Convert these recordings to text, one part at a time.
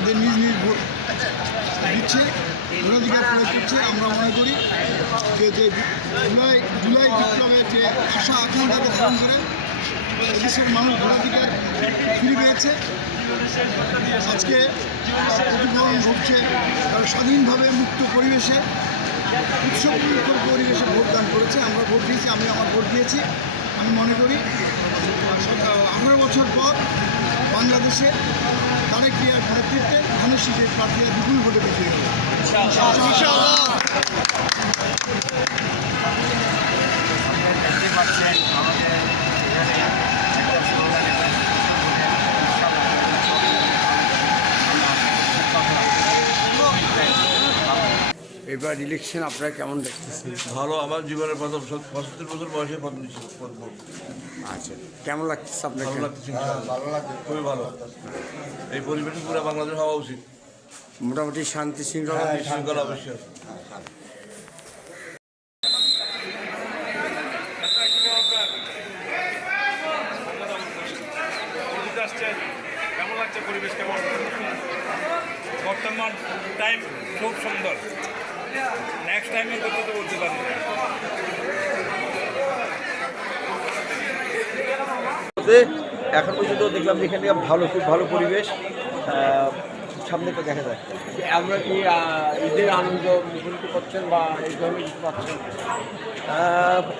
তাদের নিজ নিজ ভোট দিচ্ছে, ভোটাধিকার প্রয়োগ করছে। আমরা মনে করি যে জুলাই বিপ্লবের যে আশা আকাঙ্ক্ষাকে ধারণ করে দেশের মানুষ ভোটাধিকার ফিরে পেয়েছে। আজকে প্রতিফলন ঘটছে তারা স্বাধীনভাবে মুক্ত পরিবেশে উৎসবমুখর পরিবেশে ভোটদান করেছে। আমরা ভোট দিয়েছি, আমি আমার ভোট দিয়েছি। আমি মনে করি 18 বছর পর বাংলাদেশে তারেক জিয়ার নেতৃত্বে ধানের শীষের প্রার্থীরা বিপুল ভোটে বিজয়ী হবে। এবার ইলেকশন আপনারা কেমন দেখতেছেন? ভালো। আমার জীবনের প্রথম 75 বছর বয়সে প্রথম আচ্ছা, কেমন লাগতেছে আপনার? ভালো লাগতেছে, ভালো লাগছে, খুবই ভালো। এই পরিবেশে পুরো বাংলাদেশ হওয়া উচিত। মোটামুটি শান্তি শৃঙ্খলা শৃঙ্খলা অবশ্যই। কেমন লাগছে পরিবেশ? কেমন বর্তমান টাইম খুব সুন্দর। নেক্সট টাইমে করতে তো বলতে পারি না। এখন পর্যন্ত দেখলাম যে এখানে খুব ভালো পরিবেশ, সামনে তো দেখা যায়। আমরা কি ঈদের আনন্দ উপলব্ধি করছেন বা এই ধরনের কিছু পাচ্ছেন?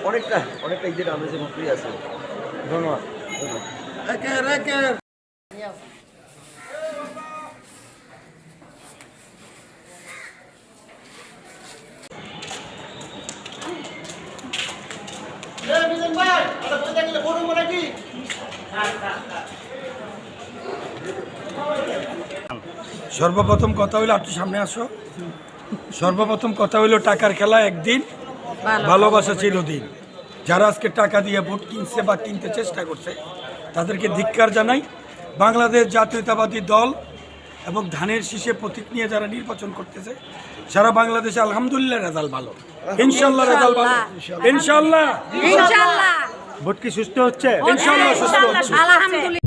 অনেকটা ঈদের আনন্দের মতোই আছে। ধন্যবাদ। সর্বপ্রথম কথা হইলো, আপনি সামনে আসো। সর্বপ্রথম কথা হইলো, টাকার খেলা একদিন, ভালোবাসা চিরদিন। যারা আজকে টাকা দিয়ে ভোট কিনছে বা কিনতে চেষ্টা করছে তাদেরকে ধিক্কার জানাই। বাংলাদেশ জাতীয়তাবাদী দল এবং ধানের শীষে প্রতীক নিয়ে যারা নির্বাচন করতেছে সারা বাংলাদেশে আলহামদুলিল্লাহ রেজাল্ট ভালো, ইনশাল্লাহ রেজাল্ট ভালো, ইনশাল্লাহ। ইনশাআল্লাহ ভোট কি সুস্থ হচ্ছে? ইনশাল্লাহ সুস্থ হচ্ছে। আলহামদুলিল্লাহ।